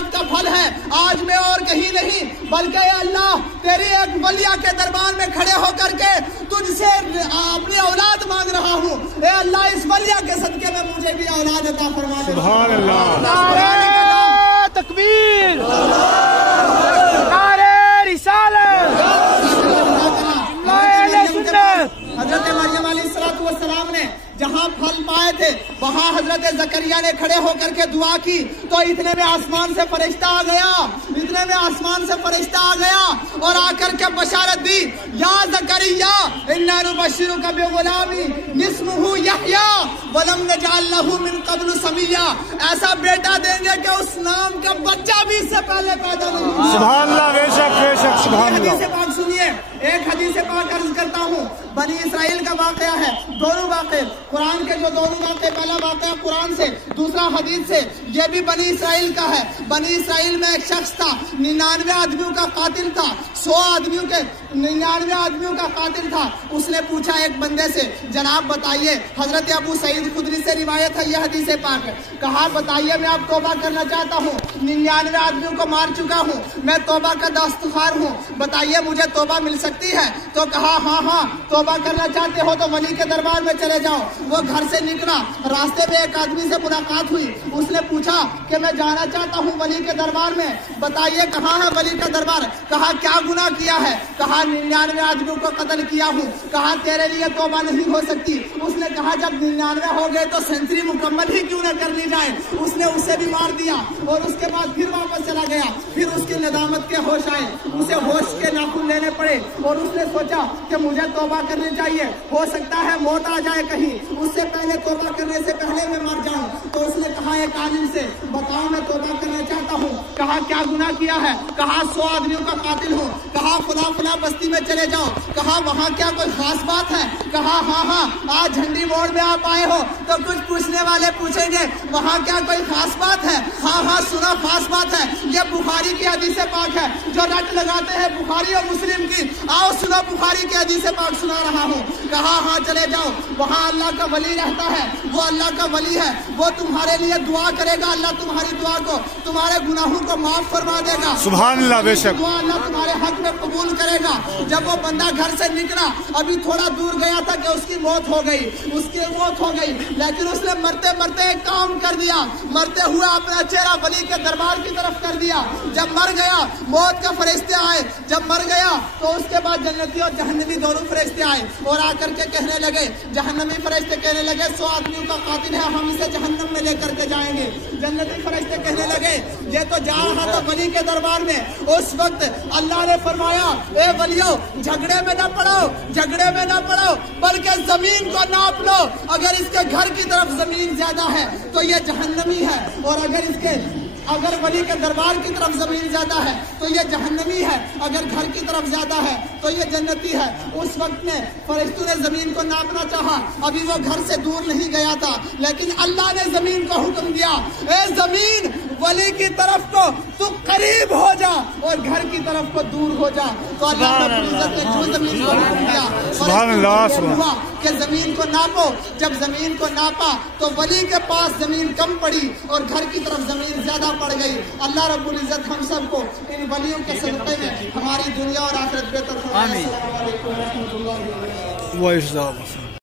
محنت کا پھل ہے آج میں اور کہیں نہیں بلکہ اے اللہ تیری ایک ولیہ کے دربار میں کھڑے ہو کر کے تجھ سے اپنی اولاد مانگ رہا ہوں. اے اللہ اس ولیہ کے صدقے میں مجھے بھی اولاد عطا فرما دے. سبحان اللہ. نعرہ تکبیر، نعرہ رسالت، حضرت مریم علیہ السلام نے جہاں پھل پائے تھے وہاں حضرت زکریا نے کھڑے ہو کر کے دعا کی تو اتنے میں آسمان سے فرشتہ آ گیا اور آ کر کے بشارت دی یا زکریا انا نبشرک بغلام اسمہ یحییٰ ولم نجعل لہ من قبل سمیا. ایسا بیٹا دیں گے کہ اس نام کا بچہ بھی اس سے پہلے پیدا نہیں ہوا. سبحان اللہ. بے شک سبحان اللہ. حدیث پاک سنیے، ایک حدیث پاک عرض کرتا ہوں. بنی اسرائیل کا واقعہ ہے، دونوں واقعے قرآن کے جو دونوں واقعے، پہلا واقعہ قرآن سے دوسرا حدیث سے، یہ بھی بنی اسرائیل کا ہے. بنی اسرائیل میں ایک شخص تھا 99 آدمیوں کا قاتل تھا، 99 آدمیوں کا قاتل تھا. اس نے پوچھا ایک بندے سے جناب بتائیے، حضرت ابو سعید خدری سے روایت ہے یہ حدیث پاک، کہا بتائیے میں اب توبہ کرنا چاہتا ہوں، 99 آدمیوں کو مار چکا ہوں، میں توبہ کا دستخوار ہوں، بتائیے مجھے توبہ مل سکتی ہے؟ تو کہا ہاں توبہ کرنا چاہتے ہو تو ولی کے دربار میں چلے جاؤ. وہ گھر سے نکلا، راستے میں ایک آدمی سے ملاقات ہوئی، اس نے پوچھا کہ میں جانا چاہتا ہوں ولی کے دربار میں، بتائیے کہاں ہے ولی کا دربار؟ کہا کیا گناہ کیا ہے؟ کہا 99 آدمیوں کو قتل کیا ہوں. کہا تیرے لیے توبہ نہیں ہو سکتی. اس نے کہا جب 99 ہو گئے تو سینچری مکمل ہی کیوں نہ کر لی جائے. اس نے اسے بھی مار دیا اور اس کے بعد پھر واپس چلا گیا. پھر اس کی ندامت کے ہوش آئے، اسے ہوش کے ناخن لینے پڑے اور اس نے سوچا کہ مجھے توبہ کرنی چاہیے، ہو سکتا ہے موت آ جائے کہیں، اس سے پہلے توبہ کرنے سے پہلے میں مر جاؤں. تو اس نے کہا ایک عالم سے بتاؤ میں توبہ کرنا چاہتا ہوں. کہا کیا گناہ کیا ہے؟ کہا 100 آدمیوں کا قاتل ہوں. کہا فلاں بستی میں چلے جاؤ. کہا وہاں کیا کوئی خاص بات ہے؟ کہا ہاں آج جھنڈی موڑ میں آپ آئے ہو تو کچھ پوچھنے والے پوچھیں گے وہاں کیا کوئی خاص بات ہے؟ ہاں سنا خاص بات ہے، یہ بخاری کی حدیث پاک ہے جو رٹ لگاتے ہیں بخاری اور مسلم کی. آؤ سنو بخاری کی حدیث پاک سنا رہا ہوں. کہا ہاں چلے جاؤ، وہاں اللہ کا ولی رہتا ہے، وہ اللہ کا ولی ہے، وہ تمہارے لیے دعا کرے گا، اللہ تمہاری دعا کو تمہارے گناہوں کو معاف فرما دے گا. سبحان اللہ. بے شک دعا اللہ تمہارے حق میں قبول کرے گا. جب وہ بندہ گھر سے نکلا ابھی تھوڑا دور گیا تھا کہ اس کی موت ہو گئی، لیکن اس نے مرتے ایک کام کر دیا، مرتے ہوئے اپنا چہرہ ولی کے دربار کی طرف کر دیا. جب مر گیا موت کا فرشتے آئے، جب مر گیا تو اس کے بعد جنتی اور جہنمی دونوں فرشتے آئے اور آ کر کے کہنے لگے، جہنمی فرشتے کہنے لگے 100 آدمیوں کا قاتل ہے، ہم اسے جہنم میں لے کر کے جائیں گے. جنتی فرشتے کہنے لگے یہ تو جا رہا تھا ولی کے دربار میں. اس وقت اللہ نے فرمایا اے ولیو جھگڑے میں نہ پڑو بلکہ زمین کو ناپ لو، اگر اس کے گھر کی طرف زمین زیادہ ہے تو یہ جہنمی ہے، اور اگر ولی کے دربار کی طرف زمین زیادہ ہے تو یہ جہنمی ہے، اگر گھر کی طرف زیادہ ہے تو یہ جنتی ہے. اس وقت میں فرشتوں نے زمین کو ناپنا چاہا، ابھی وہ گھر سے دور نہیں گیا تھا، لیکن اللہ نے زمین کو حکم دیا اے زمین ولی کی طرف کو تو قریب ہو جا اور گھر کی طرف کو دور ہو جا. تو اللہ رب العزت نے جو زمین کو حکم دیا سبحان اللہ ہوا کہ زمین کو ناپو. جب زمین کو ناپا تو ولی کے پاس زمین کم پڑی اور گھر کی طرف زمین زیادہ پڑ گئی. اللہ رب العزت ہم سب کو ان ولیوں کے صدقے میں ہماری دنیا اور آخرت بہتر فرمائے. السلام علیکم ورحمۃ اللہ وبرکاتہ.